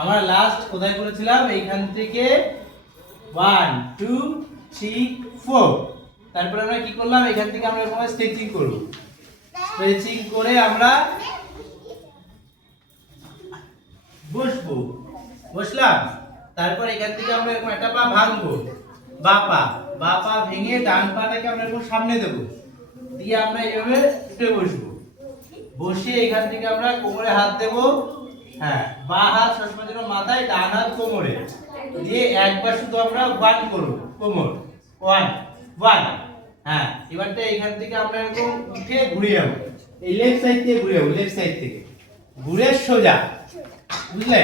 আমরা লাস্ট কোথায় করেছিলাম? এইখান থেকে 1 2 3 4। তারপরে আমরা কি করলাম? এখান থেকে আমরা এরকম স্ট্রেচিং করব। স্ট্রেচিং করে আমরা বসবো, বসলাম। তারপর এখান থেকে আমরা এরকম একটা পা ভাঙবো, বা পা ভেঙে ডান পাটাকে আমরা এরকম সামনে দেবো, দিয়ে আমরা এইভাবে উঠে বসবো। বসে এখান থেকে আমরা কোমরে হাত দেবো। হ্যাঁ, বা হাত সবসময় যেন মাথায়, ডান হাত কোমরে দিয়ে একবার শুধু আমরা 1 করব। কোমর 1 1। হ্যাঁ, এবারটা এখান থেকে আমরা এরকম উঠে ঘুরে যাবো, এই লেফট সাইড থেকে ঘুরে যাবো, লেফট সাইড থেকে ঘুরে সোজা, বুঝলে?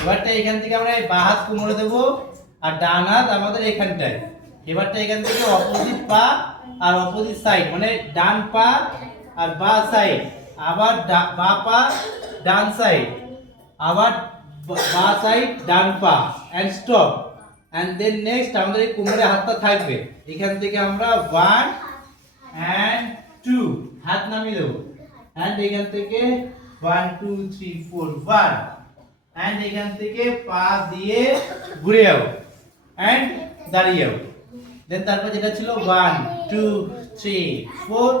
এবারটা এখান থেকে আমরা এই বা হাত কোমরে দেবো আর ডান হাত আমাদের এখানটায়। এবারটা এখান থেকে অপোজিট পা আর অপোজিট সাইড, মানে ডান পা আর বা সাইড, আবার বা পা ডান সাইড, আবার বা সাইড ডান পা, and stop. And then next আমাদের এই কোমরে হাতটা থাকবে। এখান থেকে আমরা 1 and 2 হাত নামিয়ে দেবো। এন্ড এখান থেকে 1 2 3 4 1। এন্ড এখান থেকে পা দিয়ে ঘুরে যাও এন্ড দাঁড়িয়ে যাও। দেন তারপর যেটা ছিল 1 2 3 4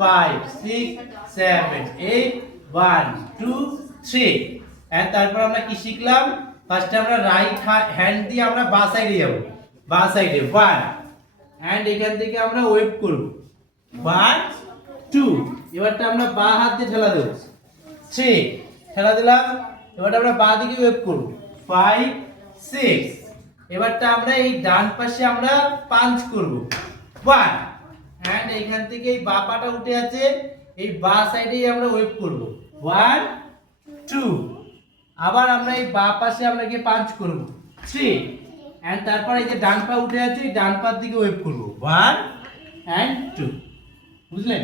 5 6 7 8 1 2 3। এন্ড তারপর আমরা কি শিখলাম? ফার্স্টে আমরা রাইট হ্যান্ড দিয়ে আমরা বা সাইডে যাব, বা সাইডে 1। এন্ড এখান থেকে আমরা ওয়েভ করব 1 2। এবারটা আমরা বা হাত দিয়ে ঠেলা দেব 3, ঠেলা দিলাম। এবারটা আমরা বা দিকে ওয়েভ করব 5 6। এবারটা আমরা এই ডান পাশে আমরা পাঞ্চ করব 1। এন্ড এখান থেকে এই বা পাটা উঠে আছে, এই বা সাইডেই আমরা ওয়েভ করব 1 2। আবার আমরা এই বা পাশে আমরা গিয়ে পাঞ্চ করব 3। এন্ড তারপর এই যে ডান পা উঠে আছে, এই ডান পার দিকে ওয়েভ করব 1 and 2। বুঝলেন?